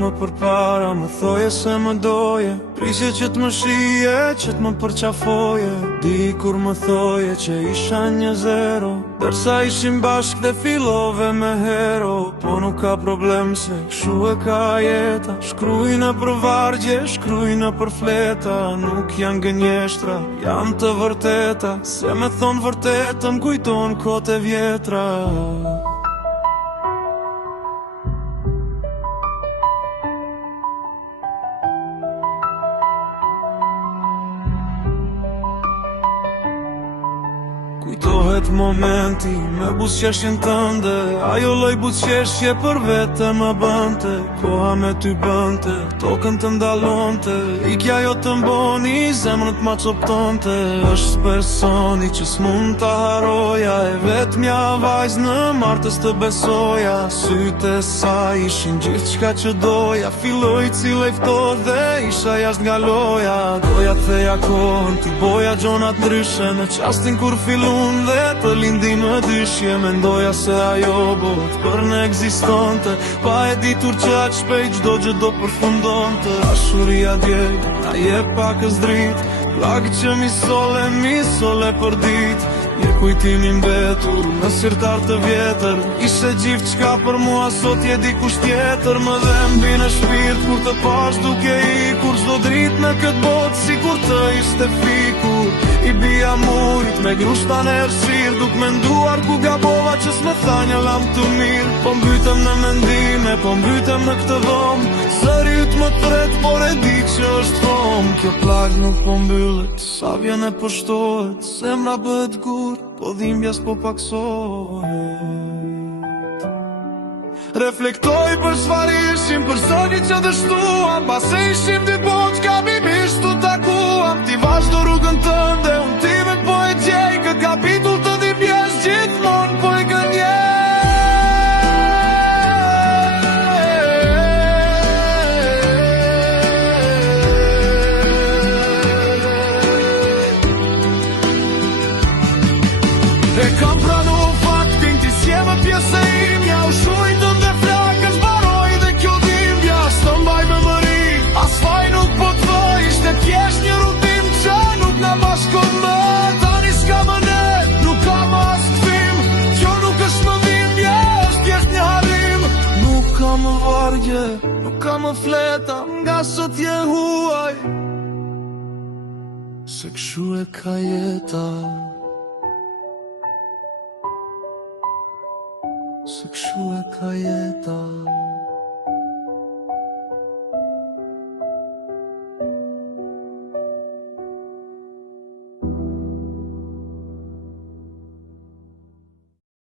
më përpara, më thoje se më doje, prisje që t'më shije, që t'më përqafoje. Di kur më thoje që isha 1-0, dërsa ishim bashk dhe fillove me hero. Po nuk ka problem se kshu e ka jeta, shkrujna për vargje, shkrujna për fleta. Nuk janë gënjeshtra, jam të vërteta, se me thonë vërtetëm kujton kote vjetra. Kujtohet momenti me buzëqeshjen tënde, ajo lloj buzëqeshje për vete më bënte. Koha me ty bënte, tokën të ndalonte, ikja jo të mboni, zemrën t'ma qoptonte. Është personi që s'mund t'a haroja, e vetmja vajzë në martës të besoja. Sytë e saj ishin gjithçka që doja, filloj cilej ftohtë dhe isha jashtë nga loja. Doja theja kohën, ti boja gjonat ndryshe, në qastin kur fillun dhe të lindi më dyshje. Mendoja se ajo bot për ne ekzistonte, pa e ditur që aq shpejt çdo gjë do përfundonte. Dashuria djeg, na jep pakës dritë, plagë që mi sole për ditë. Je kujtimi mbetur në sirtar të vjetër, ishe gjithçka për mua, sot je dikush tjetër. Më dhe mbi në shpirt kur të pash duke ikur, çdo dritë në këtë botë sikur të ishte fikur. I bija murit me grushtan e errësirë, duk menduar ku gabova që s'më tha një lam të mirë. Po mbytem në mendime, po mbytem në këtë dhomë, zëri yt më tret, por e di që është fom. Kjo plagë nuk po mbyllet, sa vjen e po shtohet, zemra bëhet gur, po dhimbja s'po paksohet. Reflektoj për çfarë ishim, për zoni që dështuam, pase ishim dy botë gabimisht u takuam. Ti vazhdo rrugën tënde, unë timen po e gjej, këtë kapitull të di pjesë gjithmonë po e gënjej. E kam pranu faktin, ti s'jeme pjesë e imja, u shujtën dhe flakës baroj dhe kjo dhimbja. S'të mbaj me mëri, as faj nuk po të vëj, ishte pjesht një rutin që nuk na bashkon më. Tani s'ka më ne, nuk ka më as këthim, kjo nuk është më dhimbje, është pjesht një harim. Nuk ka më vargje, nuk ka më fleta, nga sot je huaj, se kshu e ka jeta. Se kshu e ka jeta.